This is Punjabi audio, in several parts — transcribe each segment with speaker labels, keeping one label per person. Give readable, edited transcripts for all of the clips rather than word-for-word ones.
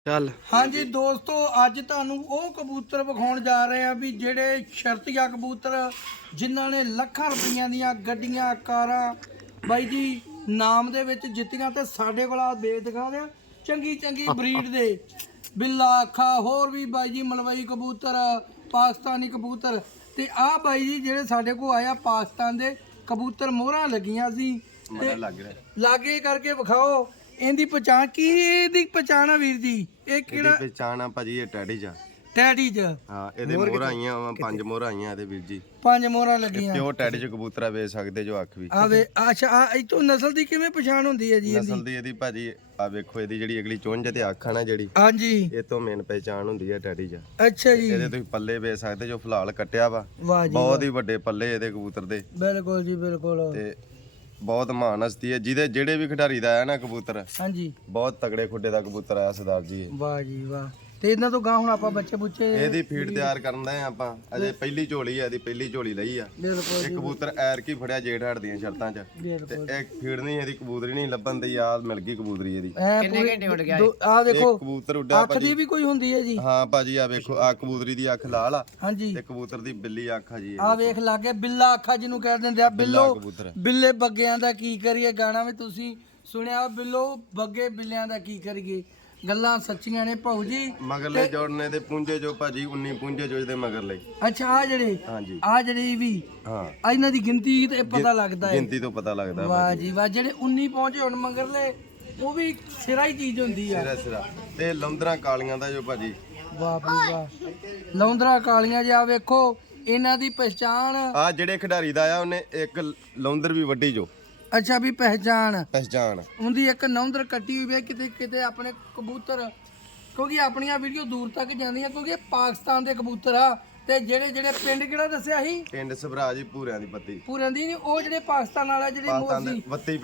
Speaker 1: ਚੱਲ
Speaker 2: ਹਾਂਜੀ ਦੋਸਤੋ, ਅੱਜ ਤੁਹਾਨੂੰ ਉਹ ਕਬੂਤਰ ਵਿਖਾਉਣ ਜਾ ਰਹੇ ਆ ਵੀ ਜਿਹੜੇ ਸ਼ਰਤੀਆ ਕਬੂਤਰ ਜਿਨ੍ਹਾਂ ਨੇ ਲੱਖਾਂ ਰੁਪਈਆਂ ਦੀਆਂ ਗੱਡੀਆਂ ਕਾਰਾਂ ਬਾਈ ਜੀ ਨਾਮ ਦੇ ਵਿੱਚ ਜਿੱਤੀਆਂ। ਤੇ ਸਾਡੇ ਕੋਲ ਆ ਦੇ ਦਿਖਾ ਦਿਆ ਚੰਗੀ ਚੰਗੀ ਬਰੀਡ ਦੇ ਬਿੱਲਾ ਅੱਖਾਂ ਹੋਰ ਵੀ ਬਾਈ ਜੀ ਮਲਵਈ ਕਬੂਤਰ ਪਾਕਿਸਤਾਨੀ ਕਬੂਤਰ। ਤੇ ਆਹ ਬਾਈ ਜੀ ਜਿਹੜੇ ਸਾਡੇ ਕੋਲ ਆਇਆ ਪਾਕਿਸਤਾਨ ਦੇ ਕਬੂਤਰ ਮੋਹਰਾਂ ਲੱਗੀਆਂ ਸੀ ਤੇ ਲਾਗੇ ਕਰਕੇ ਵਿਖਾਓ ਇਹਦੀ ਪਛਾਣ ਕੀ। ਇਹਦੀ ਪਛਾਣ ਆ ਵੀਰ ਜੀ, ਇਹ ਕਿਹੜਾ
Speaker 3: ਪਛਾਣ ਆ ਭਾਜੀ? ਇਹ ਟੈਡੀ ਜਾ
Speaker 2: ਟੈਡੀ ਚ।
Speaker 3: ਹਾਂ, ਇਹਦੇ ਮੋਹਰਾਂ ਆਈਆਂ ਵਾ 5 ਮੋਹਰਾਂ ਆਈਆਂ ਇਹਦੇ ਵੀਰ ਜੀ।
Speaker 2: 5 ਮੋਹਰਾਂ ਲੱਗੀਆਂ।
Speaker 3: ਪਿਓ ਟੈਡੀ ਚ ਕਬੂਤਰਾ ਵੇਚ ਸਕਦੇ ਜੋ ਅੱਖ ਵੀ
Speaker 2: ਆਵੇ। ਅੱਛਾ ਆ ਇਤੋਂ ਨਸਲ ਦੀ ਕਿਵੇਂ ਪਛਾਣ ਹੁੰਦੀ ਹੈ ਜੀ?
Speaker 3: ਨਸਲ ਦੀ ਇਹਦੀ ਭਾਜੀ ਆ ਵੇਖੋ, ਇਹਦੀ ਜਿਹੜੀ ਅਗਲੀ ਚੁੰਝ ਤੇ ਅੱਖ ਆ ਨਾ ਜਿਹੜੀ,
Speaker 2: ਹਾਂਜੀ
Speaker 3: ਇਹ ਤੋਂ ਮੇਨ ਪਛਾਣ ਹੁੰਦੀ ਹੈ ਟੈਡੀ ਜਾ।
Speaker 2: ਅੱਛਾ ਜੀ,
Speaker 3: ਇਹਦੇ ਤੁਸੀਂ ਪੱਲੇ ਵੇਚ ਸਕਦੇ ਜੋ ਫਿਲਹਾਲ ਕੱਟਿਆ ਵਾ।
Speaker 2: ਵਾਹ ਜੀ
Speaker 3: ਬਹੁਤ ਹੀ ਵੱਡੇ ਪੱਲੇ ਇਹਦੇ ਕਬੂਤਰ ਦੇ।
Speaker 2: ਬਿਲਕੁਲ ਜੀ ਬਿਲਕੁਲ।
Speaker 3: ਤੇ ਬਹੁਤ ਮਹਾਨ ਹਸਤੀ ਹੈ, ਜਿਹਦੇ ਜਿਹੜੇ ਵੀ ਖਿਡਾਰੀ ਦਾ ਆਇਆ ਨਾ ਕਬੂਤਰ,
Speaker 2: ਹਾਂਜੀ
Speaker 3: ਬਹੁਤ ਤਗੜੇ ਖੁੱਡੇ ਦਾ ਕਬੂਤਰ ਆਇਆ ਸਰਦਾਰ ਜੀ ਇਹ।
Speaker 2: ਵਾਹ ਜੀ ਵਾਹ। ਤੇ ਇਹਨਾਂ ਤੋਂ ਗਾਂ ਹੁਣ ਆਪਾਂ ਬੱਚੇ ਬੁੱਚੇ
Speaker 3: ਇਹਦੀ ਫੀਡ ਤਿਆਰ ਕਰਨ ਦਾ ਆਪਾਂ ਅਜੇ ਪਹਿਲੀ ਝੋਲੀ ਆ, ਇਹਦੀ ਪਹਿਲੀ ਝੋਲੀ ਲਈ ਆ।
Speaker 2: ਬਿਲਕੁਲ
Speaker 3: ਇਹ ਕਬੂਤਰ ਐਰ ਕੀ ਫੜਿਆ ਜੇਠ ਹਟ ਦੀਆਂ ਸ਼ਰਤਾਂ 'ਚ। ਤੇ
Speaker 2: ਬਿਲਕੁਲ।
Speaker 3: ਇਹ ਫੀਡ ਨਹੀਂ, ਇਹਦੀ ਕਬੂਤਰੀ ਨਹੀਂ ਲੱਭਣ ਦੀ, ਆ ਮਿਲ ਗਈ ਕਬੂਤਰੀ ਇਹਦੀ।
Speaker 2: ਕਿੰਨੇ ਘੰਟੇ ਉੱਡ ਗਿਆ ਆ ਦੇਖੋ,
Speaker 3: ਕਬੂਤਰ ਉੱਡਿਆ
Speaker 2: ਅੱਖ ਦੀ ਵੀ ਕੋਈ ਹੁੰਦੀ ਹੈ ਜੀ?
Speaker 3: ਹਾਂ ਭਾਜੀ ਆ ਵੇਖੋ, ਆ ਕਬੂਤਰੀ ਦੀ ਅੱਖ ਲਾਲ ਆ
Speaker 2: ਹਾਂਜੀ,
Speaker 3: ਤੇ ਕਬੂਤਰ ਦੀ ਬਿੱਲੀ ਅੱਖ ਆ ਜੀ।
Speaker 2: ਆ ਵੇਖ ਲਾਗੇ ਬਿੱਲਾ ਅੱਖਾਂ ਜਿਹਨੂੰ ਕਹਿ ਦਿੰਦੇ ਆ। ਬਿੱਲੋ
Speaker 3: ਕਬੂਤਰ
Speaker 2: ਬਿੱਲੇ ਬੱਗਿਆਂ ਦਾ ਕੀ ਕਰੀਏ, ਗਾਣਾ ਵੀ ਤੁਸੀਂ ਸੁਣਿਆ, ਬਿੱਲੋ ਬੱਗੇ ਬਿੱਲਿਆਂ ਦਾ ਕੀ ਕਰੀਏ। ਗੱਲਾਂ ਸੱਚੀਆਂ ਨੇ ਭਾਊ ਜੀ।
Speaker 3: ਮਗਰਲੇ ਜੋੜਨੇ ਦੇ ਪੁੰਜੇ ਜੋ ਭਾਜੀ 19 ਪੁੰਜੇ ਜੋ ਇਹਦੇ ਮਗਰਲੇ।
Speaker 2: ਅੱਛਾ ਆ ਜਿਹੜੇ
Speaker 3: ਹਾਂਜੀ
Speaker 2: ਆ ਜਿਹੜੇ ਵੀ
Speaker 3: ਹਾਂ,
Speaker 2: ਆ ਇਹਨਾਂ ਦੀ ਗਿਣਤੀ ਤੇ ਪਤਾ ਲੱਗਦਾ ਹੈ।
Speaker 3: ਗਿਣਤੀ ਤੋਂ ਪਤਾ ਲੱਗਦਾ
Speaker 2: ਵਾਹ ਜੀ ਵਾਹ। ਜਿਹੜੇ 19 ਪਹੁੰਚੇ ਹੁਣ ਮਗਰਲੇ ਉਹ ਵੀ ਸਿਰਾ ਹੀ ਚੀਜ਼ ਹੁੰਦੀ ਆ।
Speaker 3: ਸਿਰਾ ਸਿਰਾ। ਤੇ ਲੰਦਰਾਂ ਕਾਲੀਆਂ ਦਾ ਜੋ ਭਾਜੀ।
Speaker 2: ਵਾਹ ਵੀ ਵਾਹ। ਲੌਂਦਰਾ ਕਾਲੀਆਂ ਜੀ ਆ ਵੇਖੋ ਇਹਨਾਂ ਦੀ ਪਛਾਣ।
Speaker 3: ਆ ਜਿਹੜੇ ਖਿਡਾਰੀ ਦਾ ਆ ਉਹਨੇ ਇੱਕ ਲੌਂਦਰ ਵੀ ਵੱਡੀ ਜੋ।
Speaker 2: ਅੱਛਾ ਵੀ ਪਛਾਣ ਉਹਦੀ ਇੱਕ ਨੌਂਦਰ ਕੱਟੀ ਹੋਈ ਹੈ ਕਿਤੇ ਕਿਤੇ ਆਪਣੇ ਕਬੂਤਰ, ਕਿਉਂਕਿ ਆਪਣੀਆਂ ਵੀਡੀਓ ਦੂਰ ਤੱਕ ਜਾਂਦੀਆਂ, ਕਿਉਂਕਿ ਇਹ ਪਾਕਿਸਤਾਨ ਦੇ ਕਬੂਤਰ ਆ। ਤੇ ਜਿਹੜੇ ਜਿਹੜੇ ਪਿੰਡ ਕਿਹੜਾ ਦੱਸਿਆ ਸੀ?
Speaker 3: ਪਿੰਡ ਸਭਰਾ ਜੀ, ਪੂਰਿਆਂ ਦੀ ਪੱਤੀ।
Speaker 2: ਪੂਰਿਆਂ ਦੀ ਨਹੀਂ, ਉਹ ਜਿਹੜੇ ਪਾਕਿਸਤਾਨ ਵਾਲਾ ਜਿਹੜੇ ਮੋਦੀ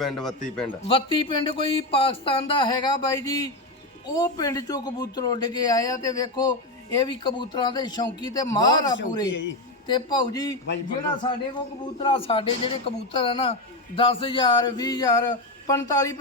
Speaker 2: ਵੱਤੀ ਪਿੰਡ ਕੋਈ ਪਾਕਿਸਤਾਨ ਦਾ ਹੈਗਾ ਬਾਈ ਜੀ। ਉਹ ਪਿੰਡ ਚੋਂ ਕਬੂਤਰ ਉੱਡ ਕੇ ਆਏ ਆ। ਤੇ ਵੇਖੋ ਇਹ ਵੀ ਕਬੂਤਰਾਂ ਦੇ ਸ਼ੌਂਕੀ ਤੇ ਮਾਹਰ ਆ ਪੂਰੇ। ਤੇ ਭਾਊ ਜੀ ਜਿਹੜਾ ਸਾਡੇ ਕੋਲ ਕਬੂਤਰ ਆ, ਸਾਡੇ ਜਿਹੜੇ ਕਬੂਤਰ ਆ ਨਾ 10,000 20,000 45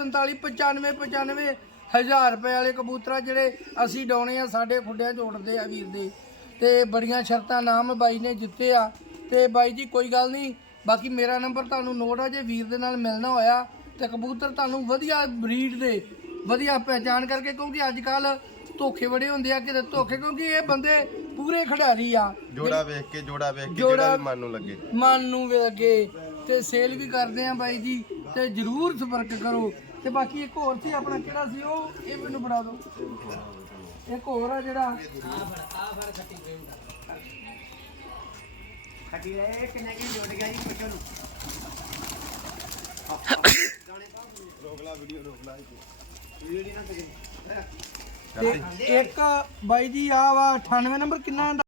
Speaker 2: 95 ਹਜ਼ਾਰ ਰੁਪਏ ਵਾਲੇ ਕਬੂਤਰ ਜਿਹੜੇ ਅਸੀਂ ਡਾਉਣੇ ਆ, ਸਾਡੇ ਖੁੱਡਿਆਂ 'ਚ ਉੱਡਦੇ ਆ ਵੀਰ ਦੇ। ਤੇ ਬੜੀਆਂ ਸ਼ਰਤਾਂ ਨਾਮ ਬਾਈ ਨੇ ਜਿੱਤੇ ਆ। ਤੇ ਬਾਈ ਜੀ ਕੋਈ ਗੱਲ ਨਹੀਂ, ਬਾਕੀ ਮੇਰਾ ਨੰਬਰ ਤੁਹਾਨੂੰ ਨੋਟ ਆ, ਜੇ ਵੀਰ ਦੇ ਨਾਲ ਮਿਲਣਾ ਹੋਇਆ ਤੇ ਕਬੂਤਰ ਤੁਹਾਨੂੰ ਵਧੀਆ ਬਰੀਡ ਦੇ ਵਧੀਆ ਪਹਿਚਾਣ ਕਰਕੇ, ਕਿਉਂਕਿ ਅੱਜ ਕੱਲ ਧੋਖੇ ਬੜੇ ਹੁੰਦੇ ਆ ਕਿਤੇ ਧੋਖੇ, ਕਿਉਂਕਿ ਇਹ ਬੰਦੇ ਪੂਰੇ ਖਿਡਾਰੀ ਆ।
Speaker 3: ਜੋੜਾ ਵੇਖ ਕੇ ਜਿਹੜਾ ਵੀ ਮਨ ਨੂੰ ਲੱਗੇ,
Speaker 2: ਮਨ ਨੂੰ ਵੀ ਲੱਗੇ। ਤੇ ਸੇਲ ਵੀ ਕਰਦੇ ਆ ਬਾਈ ਜੀ, ਤੇ ਜਰੂਰ ਸੰਪਰਕ ਕਰੋ। ਤੇ ਬਾਕੀ ਇੱਕ ਹੋਰ ਸੀ ਆਪਣਾ, ਕਿਹੜਾ ਸੀ ਉਹ? ਇਹ ਮੈਨੂੰ ਬਣਾ ਦਿਓ। ਇੱਕ ਹੋਰ ਆ ਜਿਹੜਾ ਖੱਟੀ ਰਹੇ ਕਿੰਨੇ ਕੀ ਜੁੜ ਗਿਆ ਜੀ, ਪੁੱਛੋ ਨੂੰ।
Speaker 3: ਰੋਕ ਲਾ ਵੀਡੀਓ, ਰੋਕ ਲਾ
Speaker 2: ਤੇ ਇੱਕ ਬਾਈ ਜੀ ਆ ਵਾ 98 ਨੰਬਰ ਕਿੰਨਾ